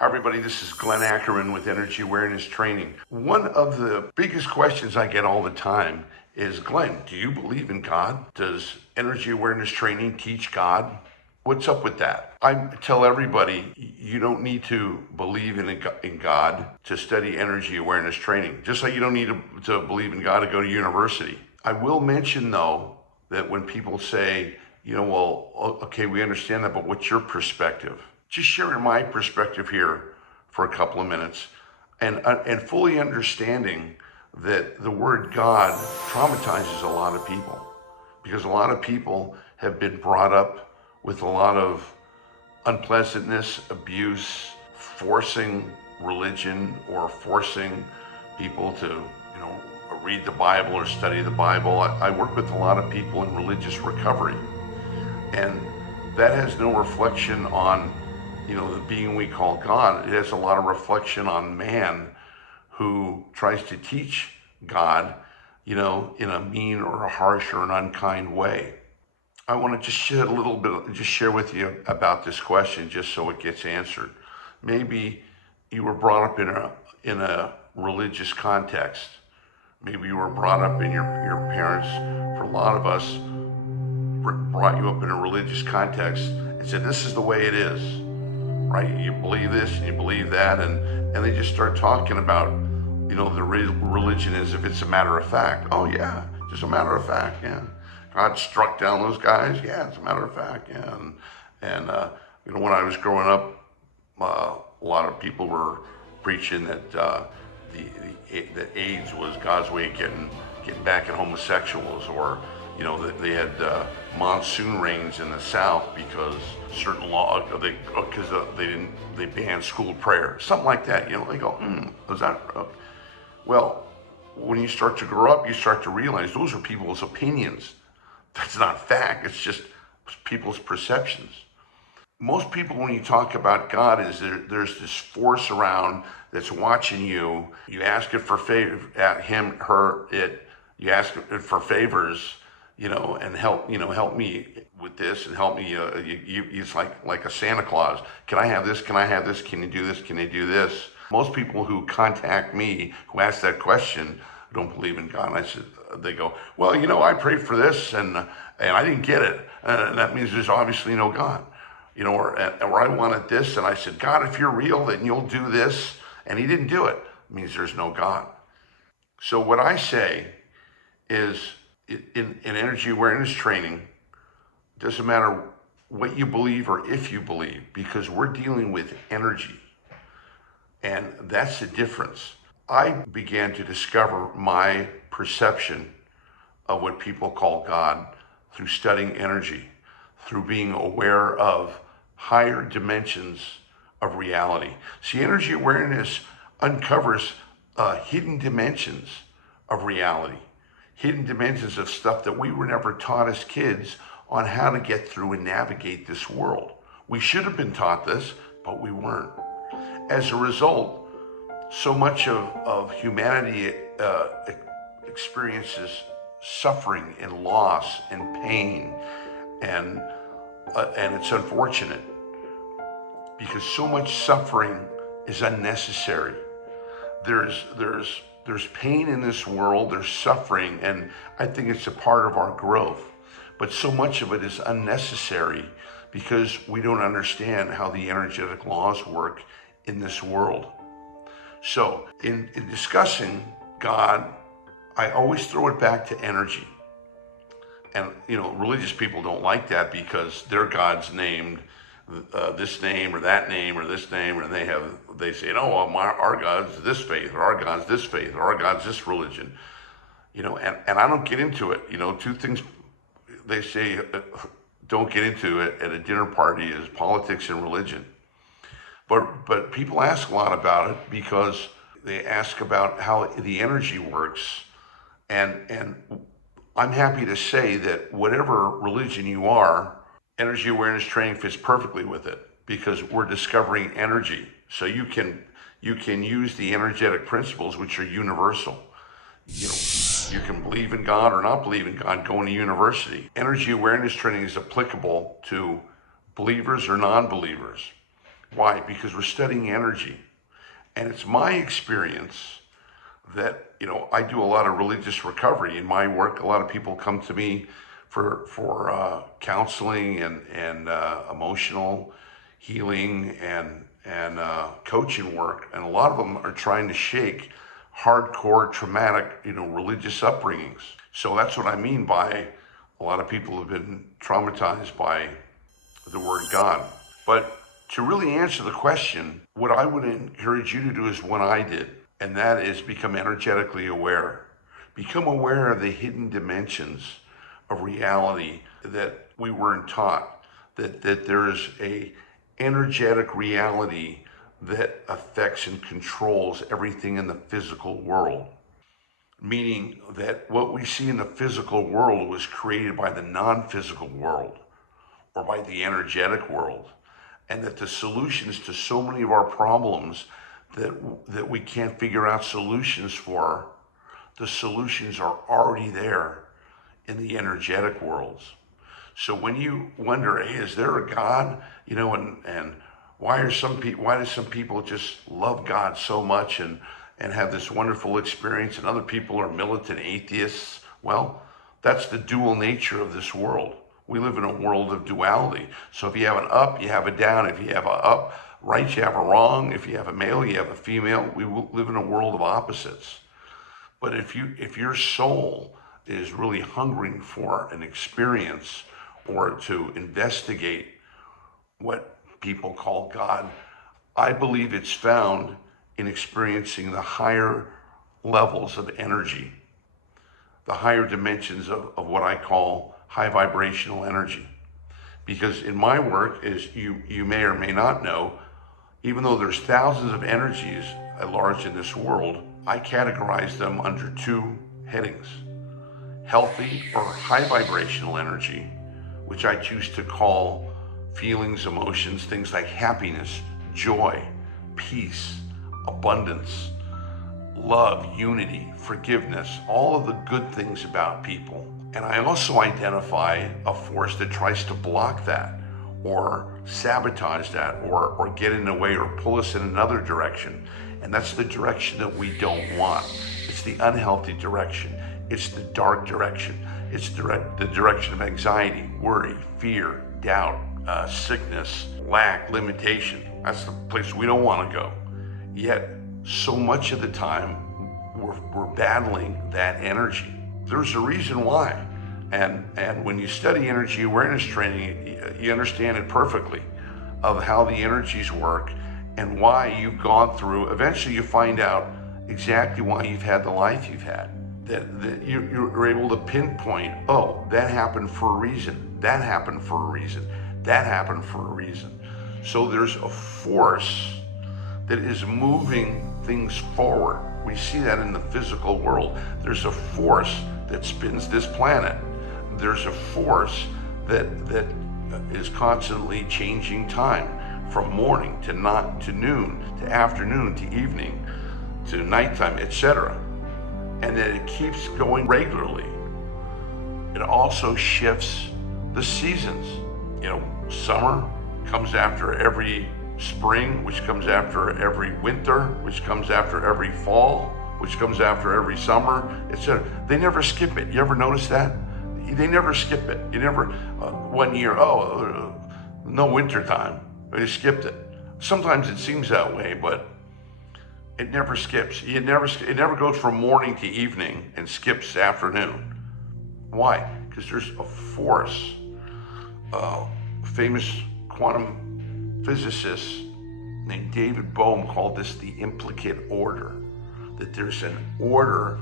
Hi everybody, this is Glenn Ackerman with Energy Awareness Training. One of the biggest questions I get all the time is, Glenn, do you believe in God? Does Energy Awareness Training teach God? What's up with that? I tell everybody you don't need to believe in God to study Energy Awareness Training, just like you don't need to believe in God to go to university. I will mention though that when people say, well, okay, we understand that, but what's your perspective? Just sharing my perspective here for a couple of minutes and fully understanding that the word God traumatizes a lot of people because a lot of people have been brought up with a lot of unpleasantness, abuse, forcing religion or forcing people to, read the Bible or study the Bible. I work with a lot of people in religious recovery, and that has no reflection on the being we call God. It has a lot of reflection on man who tries to teach God, in a mean or a harsh or an unkind way. I want to just share with you about this question just so it gets answered. Maybe you were brought up in a religious context. Maybe you were brought up in your parents, for a lot of us, brought you up in a religious context and said, this is the way it is, right? You believe this and you believe that, and they just start talking about, the religion as if it's a matter of fact. Oh yeah, just a matter of fact, yeah. God struck down those guys, yeah, it's a matter of fact, yeah. And when I was growing up, a lot of people were preaching that that AIDS was God's way of getting back at homosexuals, or that they had monsoon rains in the South because certain law they banned school prayer, something like that. They go, is that? Well, when you start to grow up, you start to realize those are people's opinions. That's not fact. It's just people's perceptions. Most people, when you talk about God, there's this force around that's watching you. You ask it for favor at him, her, it. You ask it for favors, and help me with this and help me. It's like a Santa Claus. Can I have this? Can I have this? Can you do this? Can you do this? Most people who contact me who ask that question don't believe in God. They go, well, I prayed for this and I didn't get it, and that means there's obviously no God. Or I wanted this, and I said, God, if you're real, then you'll do this, and he didn't do it. It means there's no God. So what I say is, in energy awareness training, it doesn't matter what you believe or if you believe, because we're dealing with energy. And that's the difference. I began to discover my perception of what people call God through studying energy, through being aware of higher dimensions of reality. See, energy awareness uncovers hidden dimensions of reality, hidden dimensions of stuff that we were never taught as kids on how to get through and navigate this world. We should have been taught this, but we weren't. As a result, so much of humanity experiences suffering and loss and pain, and it's unfortunate because so much suffering is unnecessary. There's pain in this world, there's suffering, and I think it's a part of our growth. But so much of it is unnecessary because we don't understand how the energetic laws work in this world. So in discussing God, I always throw it back to energy. And religious people don't like that because their God's named this name or that name or this name, and they say, oh, well, our God's this faith, or our God's this faith, or our God's this religion. And I don't get into it. Two things they say don't get into it at a dinner party is politics and religion. But people ask a lot about it because they ask about how the energy works, and I'm happy to say that whatever religion you are, energy awareness training fits perfectly with it because we're discovering energy. So you can use the energetic principles, which are universal. You can believe in God or not believe in God going to university. Energy awareness training is applicable to believers or non-believers. Why? Because we're studying energy. And it's my experience that, I do a lot of religious recovery in my work. A lot of people come to me for counseling and emotional healing and coaching work, and a lot of them are trying to shake hardcore traumatic, religious upbringings. So that's what I mean by a lot of people have been traumatized by the word God. But to really answer the question, what I would encourage you to do is what I did, and that is become energetically aware. Become aware of the hidden dimensions of reality that we weren't taught, that there is a energetic reality that affects and controls everything in the physical world. Meaning that what we see in the physical world was created by the non-physical world or by the energetic world. And that the solutions to so many of our problems that we can't figure out solutions for, the solutions are already there in the energetic worlds. So when you wonder, hey, is there a God? And why do some people just love God so much and have this wonderful experience, and other people are militant atheists? Well, that's the dual nature of this world. We live in a world of duality. So if you have an up, you have a down. If you have a up, right, you have a wrong. If you have a male, you have a female. We live in a world of opposites. But if your soul is really hungering for an experience or to investigate what people call God, I believe it's found in experiencing the higher levels of energy, the higher dimensions of what I call high vibrational energy. Because in my work, as you may or may not know, even though there's thousands of energies at large in this world, I categorize them under two headings: healthy or high vibrational energy, which I choose to call feelings, emotions, things like happiness, joy, peace, abundance, love, unity, forgiveness, all of the good things about people. And I also identify a force that tries to block that or sabotage that or get in the way or pull us in another direction. And that's the direction that we don't want. It's the unhealthy direction. It's the dark direction. It's the direction of anxiety, worry, fear, doubt, sickness, lack, limitation. That's the place we don't want to go. Yet, so much of the time, we're battling that energy. There's a reason why. And when you study energy awareness training, you understand it perfectly of how the energies work and why you've gone through. Eventually you find out exactly why you've had the life you've had. That you're able to pinpoint, oh, that happened for a reason. That happened for a reason. That happened for a reason. So there's a force that is moving things forward. We see that in the physical world. There's a force that spins this planet. There's a force that is constantly changing time from morning to night to noon to afternoon to evening to nighttime, etc. And that it keeps going regularly. It also shifts the seasons. Summer comes after every spring, which comes after every winter, which comes after every fall, which comes after every summer, etc. They never skip it. You ever notice that? They never skip it. You never, one year, no winter time. They skipped it. Sometimes it seems that way, but it never skips. It never goes from morning to evening and skips afternoon. Why? Because there's a force. Famous quantum physicist named David Bohm called this the implicate order. That there's an order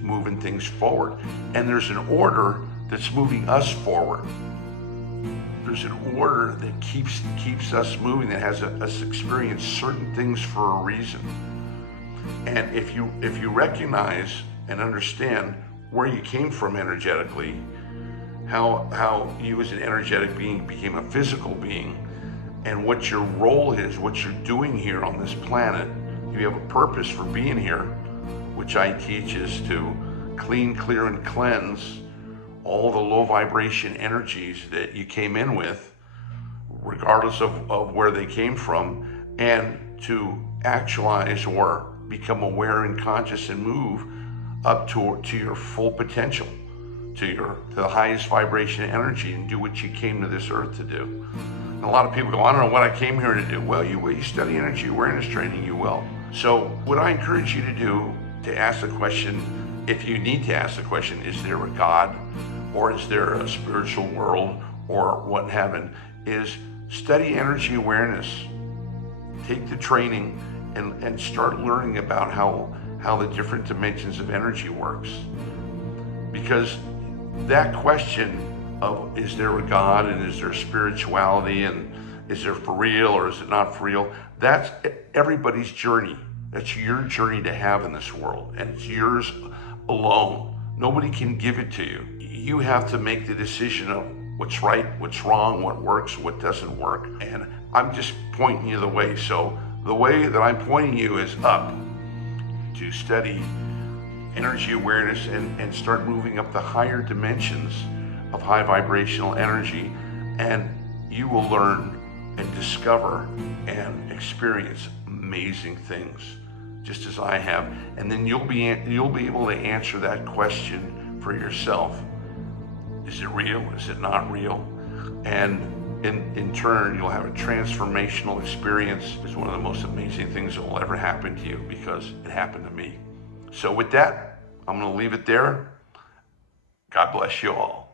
moving things forward, and there's an order that's moving us forward. There's an order that keeps us moving, that has us experience certain things for a reason. And if you recognize and understand where you came from energetically, how you as an energetic being became a physical being, and what your role is, what you're doing here on this planet, you have a purpose for being here, which I teach is to clean, clear, and cleanse all the low vibration energies that you came in with, regardless of where they came from, and to actualize or become aware and conscious and move up to your full potential, to the highest vibration energy, and do what you came to this earth to do. And a lot of people go, I don't know what I came here to do. Well, you study energy awareness training, you will. So what I encourage you to do, to ask the question, if you need to ask the question, is there a God, or is there a spiritual world, or what in heaven, is study energy awareness. Take the training and start learning about how the different dimensions of energy works. Because that question of is there a God, and is there spirituality, and is there for real or is it not for real, that's everybody's journey. That's your journey to have in this world, and it's yours alone. Nobody can give it to you. You have to make the decision of what's right, what's wrong, what works, what doesn't work. And I'm just pointing you the way. So the way that I'm pointing you is up, to study energy awareness and start moving up the higher dimensions of high vibrational energy, and you will learn and discover and experience amazing things, just as I have. And then you'll be able to answer that question for yourself. Is it real? Is it not real? And in turn, you'll have a transformational experience. It's one of the most amazing things that will ever happen to you, because it happened to me. So with that, I'm going to leave it there. God bless you all.